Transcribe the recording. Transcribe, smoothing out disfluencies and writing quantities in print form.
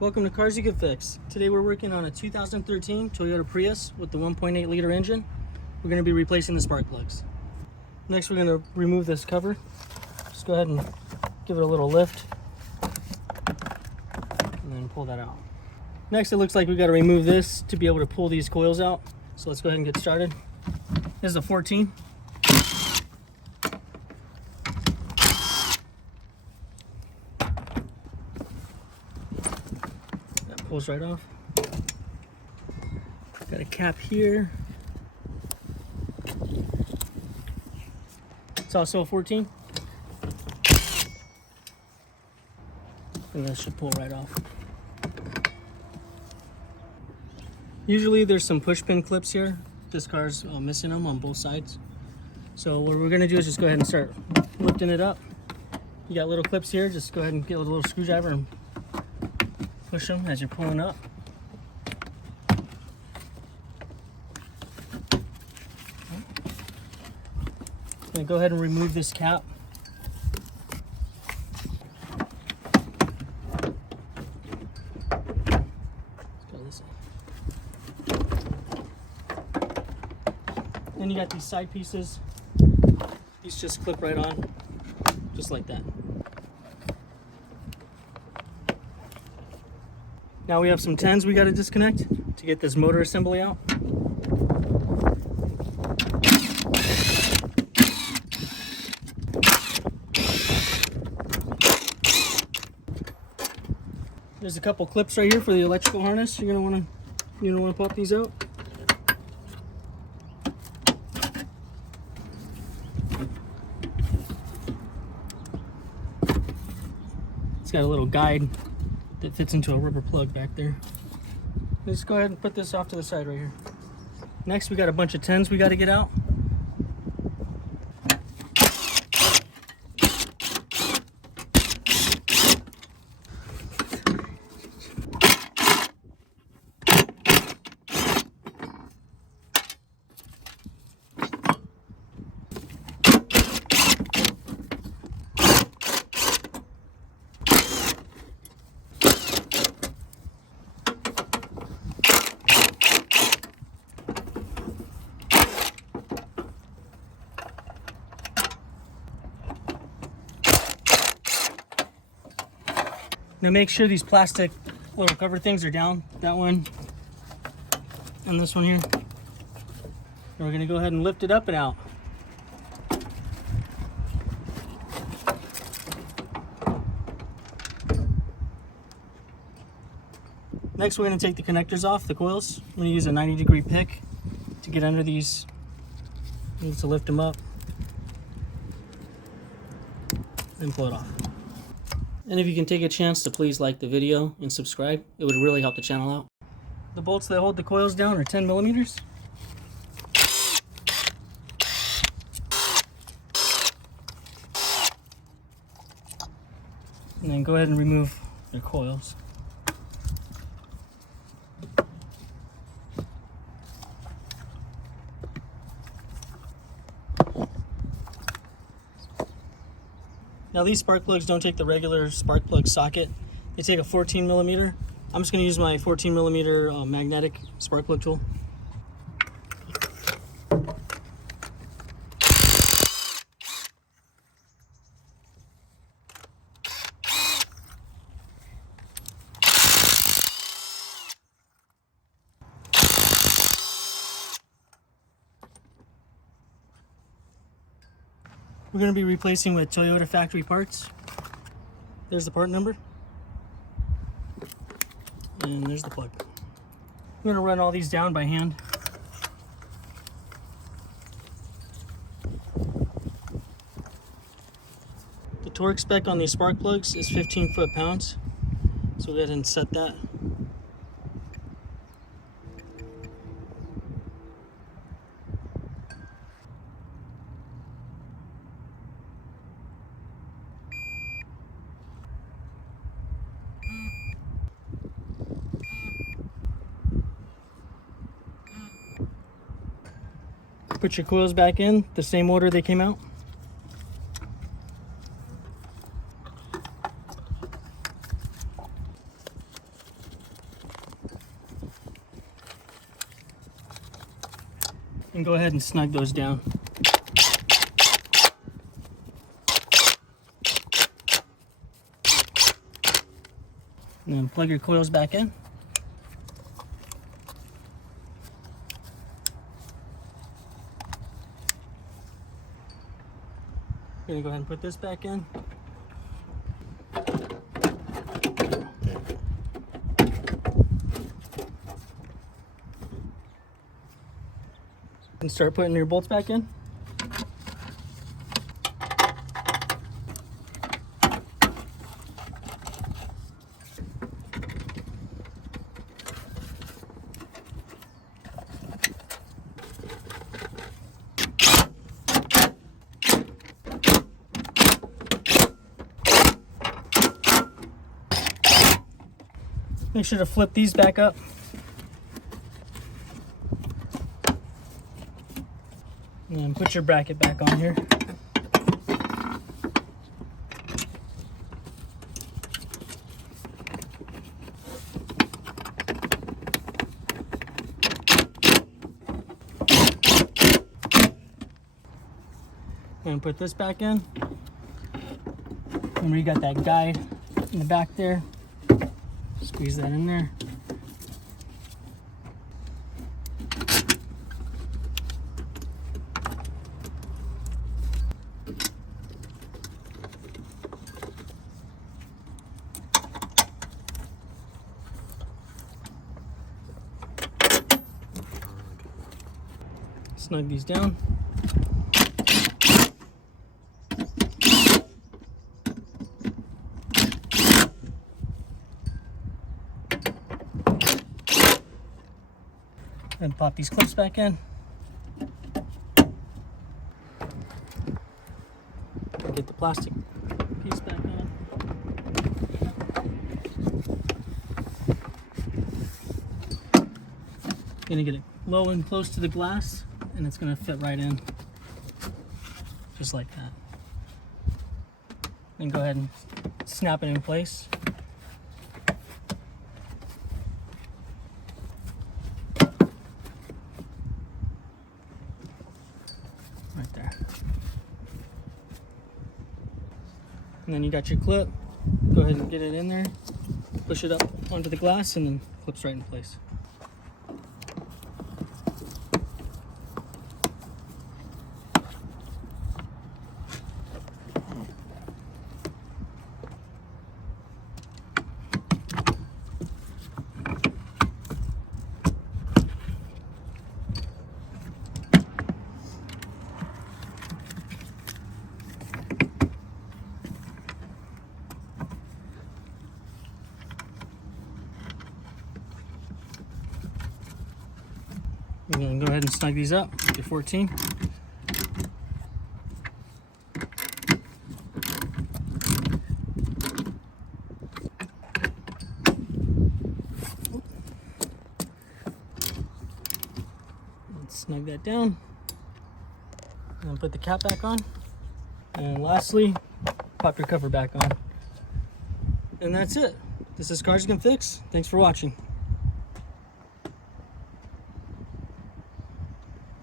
Welcome to Cars You Can Fix. Today we're working on a 2013 Toyota Prius with the 1.8 liter engine. We're going to be replacing the spark plugs. Next we're going to remove this cover. Just go ahead and give it a little lift and then pull that out. Next it looks like we got to remove this to be able to pull these coils out. So let's go ahead and get started. This is a 14. Pulls right off. Got a cap here. It's also a 14. And this should pull right off. Usually there's some push pin clips here. This car's missing them on both sides. So what we're gonna do is just go ahead and start lifting it up. You got little clips here, just go ahead and get a little screwdriver and push them as you're pulling up. Then go ahead and remove this cap. Then you got these side pieces. These just clip right on, just like that. Now we have some 10s we got to disconnect to get this motor assembly out. There's a couple clips right here for the electrical harness. You're gonna want to pop these out. It's got a little guide that fits into a rubber plug back there. Let's go ahead and put this off to the side right here. Next we got a bunch of 10s we got to get out. Now make sure these plastic little cover things are down, that one and this one here. And we're gonna go ahead and lift it up and out. Next we're gonna take the connectors off, the coils. I'm gonna use a 90-degree pick to get under these, to lift them up and pull it off. And if you can take a chance to please like the video and subscribe, it would really help the channel out. The bolts that hold the coils down are 10 millimeters. And then go ahead and remove the coils. Now these spark plugs don't take the regular spark plug socket. They take a 14 millimeter. I'm just going to use my 14 millimeter magnetic spark plug tool. We're going to be replacing with Toyota factory parts. There's the part number. And there's the plug. I'm going to run all these down by hand. The torque spec on these spark plugs is 15 foot-pounds. So we'll go ahead and set that. Put your coils back in the same order they came out. And go ahead and snug those down. And then plug your coils back in. I'm gonna go ahead and put this back in. And start putting your bolts back in. Make sure to flip these back up. And then put your bracket back on here. And put this back in. Remember, you got that guide in the back there. Squeeze that in there. Snug these down. Then pop these clips back in. Get the plastic piece back on. Gonna get it low and close to the glass, and it's gonna fit right in, just like that. Then go ahead and snap it in place. Right there. And then you got your clip. Go ahead and get it in there, push it up onto the glass, and then clips right in place. We're going to go ahead and snug these up with your 14. Let's snug that down. And put the cap back on. And lastly, pop your cover back on. And that's it. This is Cars You Can Fix. Thanks for watching.